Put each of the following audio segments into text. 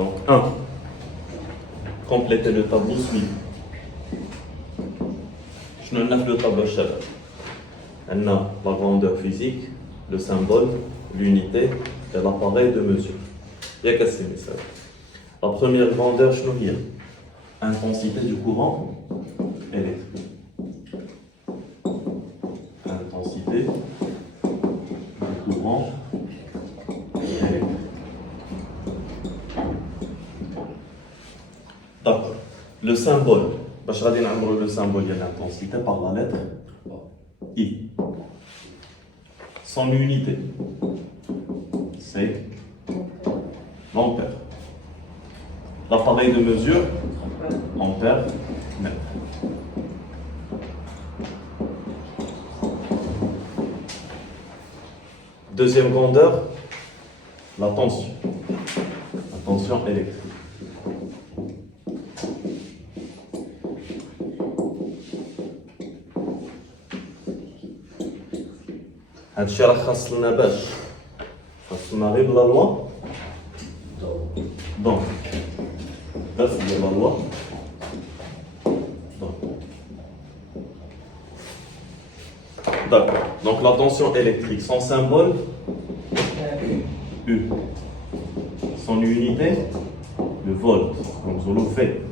Donc 1. Complétez le tableau suivant. Je ne le tableau chaleur. On a la grandeur physique, le symbole, l'unité et l'appareil de mesure. Il y a qu'à ça. La première grandeur, je nous intensité du courant électrique. Intensité du courant électrique. D'accord. Le symbole. Je vais dire le symbole de l'intensité par la lettre I. Son unité, c'est l'ampère. L'appareil de mesure, ampère, mètre. Deuxième grandeur, la tension. La tension électrique. هادشي راه خاص لنا باش خاصنا غير لا لوا دونك بس ديال لا لوا d'accord. Donc la tension électrique, son symbole U. Son unité, le volt, donc je le fais.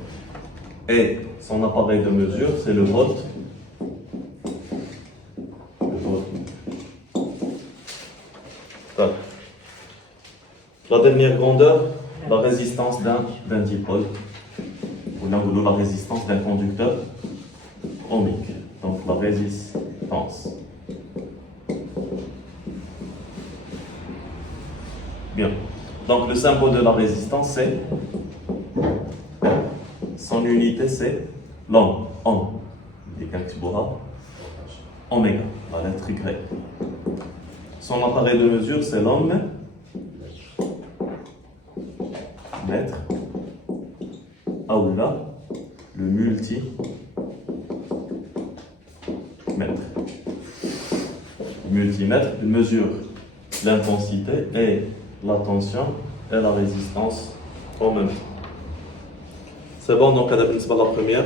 Et son appareil de mesure, c'est le volt. La dernière grandeur, la résistance d'un dipôle, ou la résistance d'un conducteur ohmique. Donc la résistance. Bien. Donc le symbole de la résistance, c'est son unité, c'est l'ohm. Oméga, la lettre Y. Son appareil de mesure, c'est l'ohm. Mètre, là, le multimètre. Le multimètre, il mesure l'intensité et la tension et la résistance en même temps. C'est bon, donc on a la première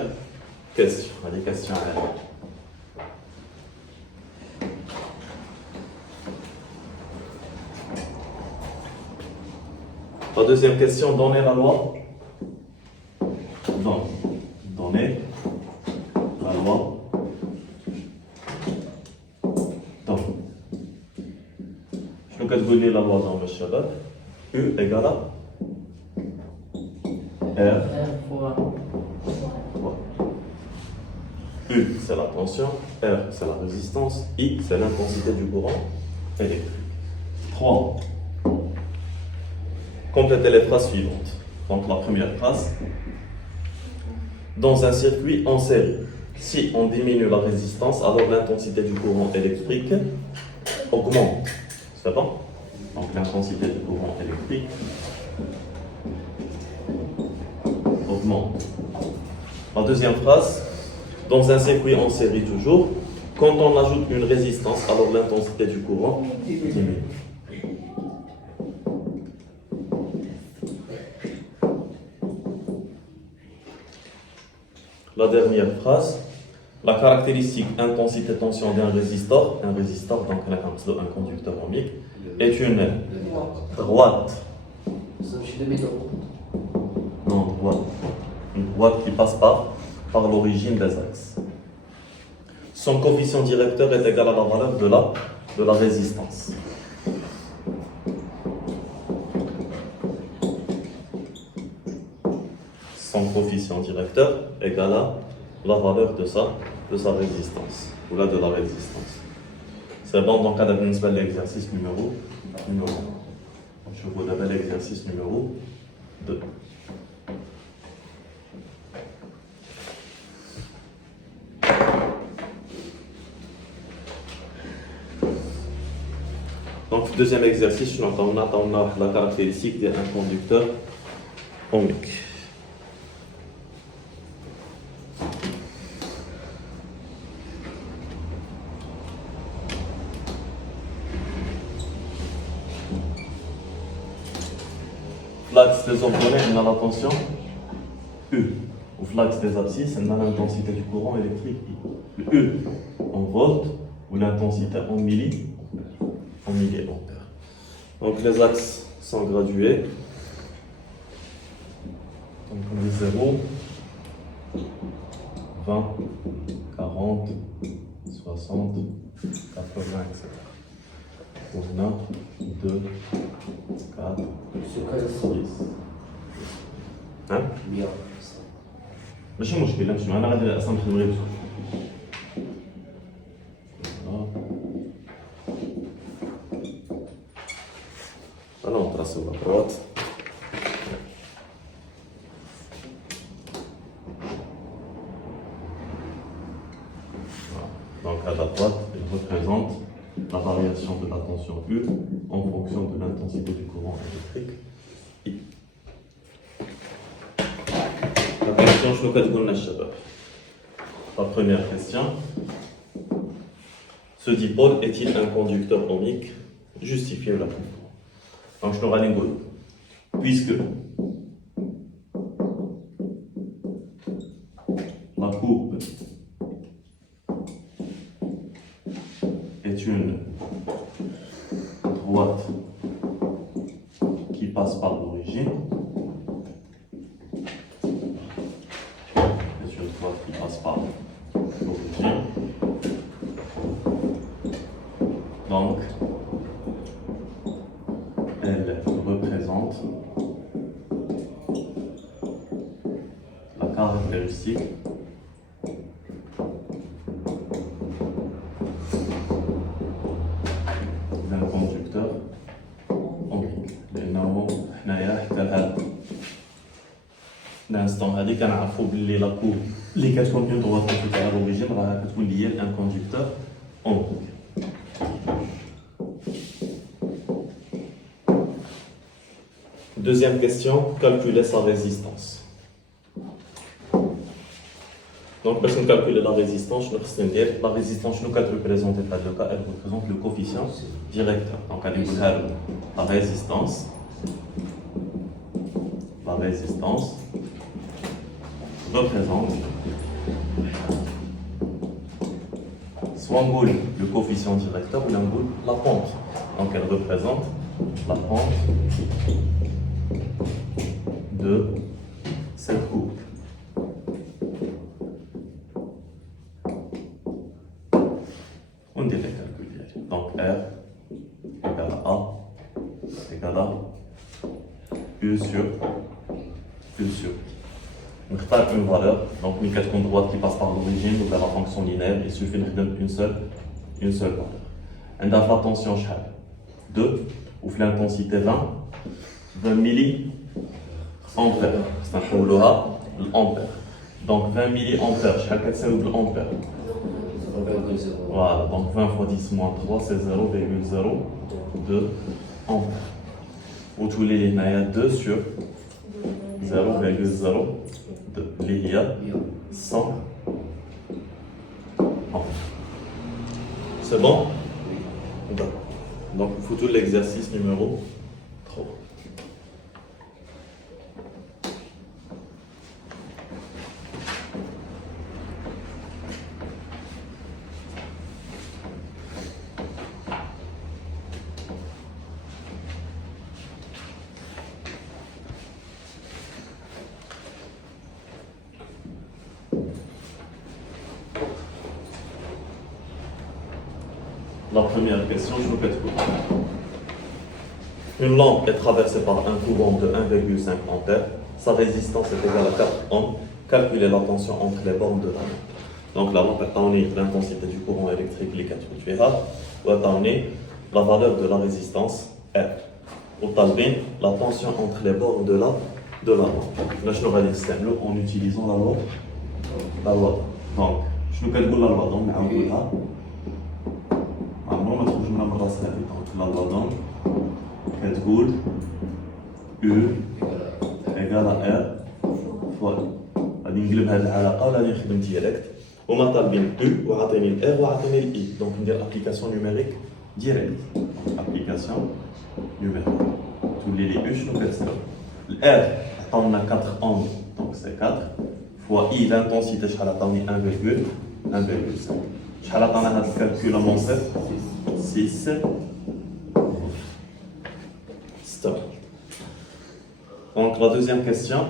question. Les questions à elle. La deuxième question, donner la loi. Donner la loi. Je vais donner la loi dans le Shabbat. U égale à R fois. U, c'est la tension. R, c'est la résistance. I, c'est l'intensité du courant électrique. 3. Complétez les phrases suivantes. Donc la première phrase. Dans un circuit en série, si on diminue la résistance, alors l'intensité du courant électrique augmente. C'est bon? Donc l'intensité du courant électrique augmente. La deuxième phrase. Dans un circuit en série toujours, quand on ajoute une résistance, alors l'intensité du courant diminue. La dernière phrase, la caractéristique intensité-tension d'un résistor, donc un conducteur ohmique, est une droite. Non, droite. Une droite qui passe par l'origine des axes. Son coefficient directeur est égal à la valeur de la résistance. Son coefficient directeur égale à la valeur de sa résistance, ou là de la résistance. C'est bon, donc on a l'exercice numéro 1. Je vous donne l'exercice numéro 2. Donc, deuxième exercice, on a la caractéristique d'un conducteur ohmique. Là, c'est nous en prenons, on a la tension E. Au flax des abscisses, on a l'intensité du courant électrique I. Le E en volts ou l'intensité en milliampères. Donc les axes sont gradués. Donc on dit 0, 20, 40, 60, 80, etc. On a 2, 4, 6. Hein? ماشي مشكلة مش معنا غادي أصلا في المغرب. أنا مترسم الأخوات. Donc à la droite, il représente la variation de la tension U en fonction de l'intensité du courant électrique I. La question, je ne sais pas. La première question. Ce dipôle est-il un conducteur ohmique? Justifiez la réponse. Donc je n'aurai rien dit. Puisque la courbe est une droite qui passe par l'origine, qui passe par l'origine. Donc, elle représente la caractéristique d'un conducteur ohmique. لأنه حنايا حتى لهذا الانستون هذه كنعرفوا باللي لا كور اللي كتكون اون دروات كتكون على لوريجين راه كتكون هي ان كوندكتور ohmique. Deuxième question, calculer sa résistance. Donc, pour calculer la résistance, la résistance, nous représente elle représente le coefficient directeur. Donc, allez vous faire la résistance représente soit le coefficient directeur ou la pente. Donc, elle représente la pente de cette courbe. On dit les calculs. Donc R égale à A égale à U sur I. On tape une valeur, donc une question droite qui passe par l'origine, donc la fonction linéaire, il suffit de donner une seule valeur. On a la tension 2, ou l'intensité 20 milliampères. C'est un kilowatt l'ampère. Donc 20 milliampères, chaque c'est l'ampère. Voilà, donc 20 fois 10 moins 3, c'est 0,02 ampères. Ou tous les lignes, il y a 2 sur 0,02. Il y a 100 ampères. C'est bon? D'accord. Donc il faut tout l'exercice numéro 3. La première question, je vous fais tout. Une lampe est traversée par un courant de 1,5 ampères. Sa résistance est égale à 4 ohms. Calculez la tension entre les bornes de la lampe. Donc la lampe est l'intensité du courant électrique, les 4 ou la valeur de la résistance R. Au talbin, la tension entre les bornes de la lampe. Là, je n'aurai l'externe en utilisant la loi. Donc, je ne peux pas dire la loi. Donc, ما تخرج من الراس هذه دونك لا دون كتقول او ايكال ار فوا غادي نقلب هذه العلاقه ولا غادي نخدم ديريكت هما طالبين او وعاطيني الار وعاطيني الاي دونك ندير ابليكاسيون نيميريك ديريكت ابليكاسيون نيميريك تولي لي او شنو كتساوي R, on a 4 angles, donc c'est 4. Fois I, l'intensité, je vais attendre 1,5. Je vais attendre un calcul à mon 6. Stop. Donc la deuxième question.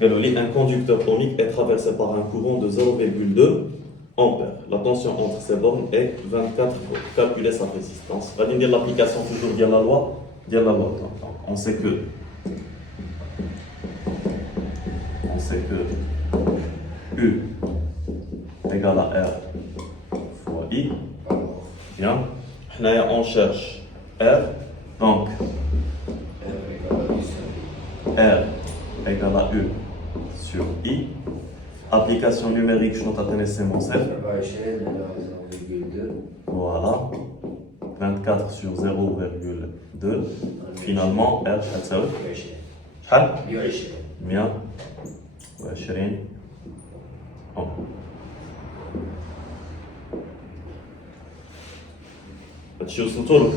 Un conducteur ohmique est traversé par un courant de 0,2 ampères. La tension entre ces bornes est 24 volts. Calculer sa résistance. On va dire l'application toujours de la loi. Donc, on sait que U égale à R fois I. Bien. Là, on cherche R. Donc, R égale à U sur I. Application numérique, je note à tenir mon self. Voilà. 24 sur 0,2. Finalement, R, ça شحال؟ 120. Bon. هادشي وصلتولو.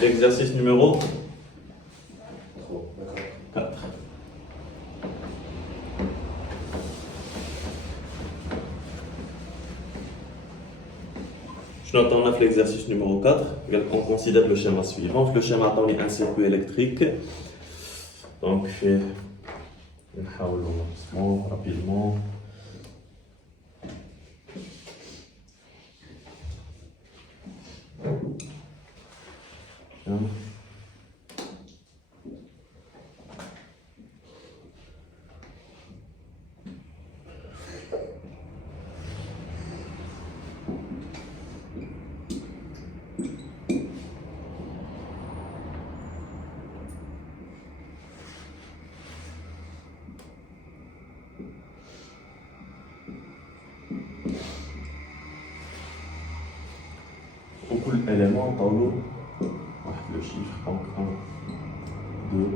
L'exercice numéro 4. Je note en neuf l'exercice numéro 4. On considère le schéma suivant. Le schéma attend un circuit électrique. Donc, rapidement. Beaucoup d'éléments dans l'eau. Le chiffre, donc 1, 2,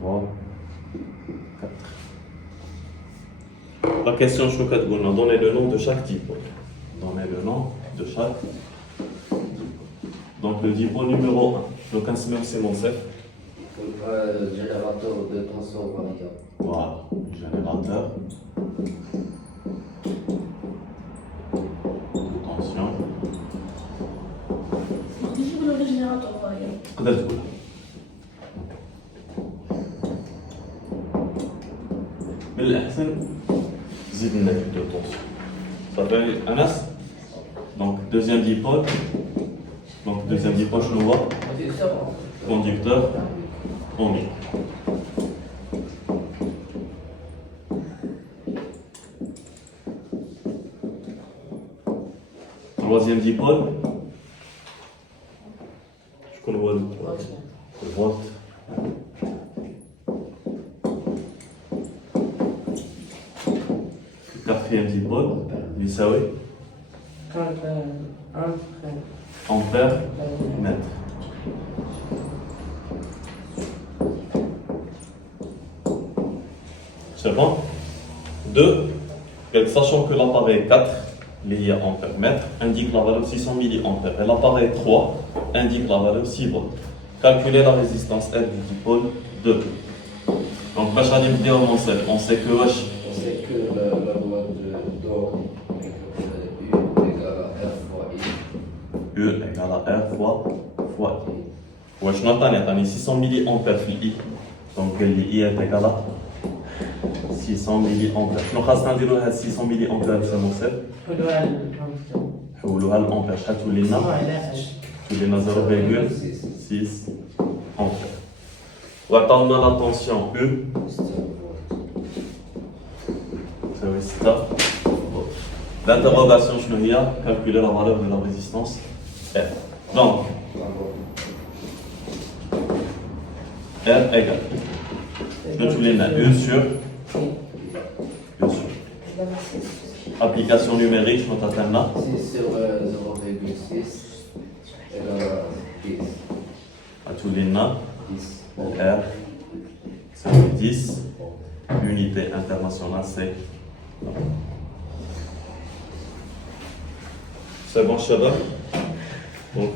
3, 4. La question, je vais vous donner le nom de chaque dipôle. Donner le nom de chaque. Donc le dipôle numéro 1. Le 15 c'est mon set. Générateur de tension variable. Voilà, générateur de tension. Le générateur variable. قدرت تقولها. من الأحسن زيد لنا de tension. Ça fait Anas. Donc deuxième dipôle. Donc deuxième dipôle, je le vois. Conducteur ohmique. Troisième dipôle. Je connais le vote. Quatrième dipôle. يساوي ampère mètre. C'est bon? 2. Sachant que l'appareil 4, lié à ampère mètre, indique la valeur 600 mA et l'appareil 3 indique la valeur 6 volts. Calculer la résistance R du dipôle 2. Donc, on sait que On sait que la loi de d'or U égale à R fois I. U égale à R fois I. Ouais, je n'entends 600 mA في I. Donc, I est égal à 600 mA. شنو خاصنا نديرو هاد 600 ملي في الموصل؟ نحولوها لأمبير. شحال تولي لنا؟ تولي لنا 0,6 ampères. وعطاونا لا طونسيون U. تساوي 6 volts. L'interrogation شنو هي؟ calculer la valeur de la résistance R. Donc, R égale. Je tولي لنا U sur application numérique, je note à 6 sur 0,6 égale à 10. à tous les nains, 10. R, c'est 10, unité internationale, c'est bon, Shabbat. Donc,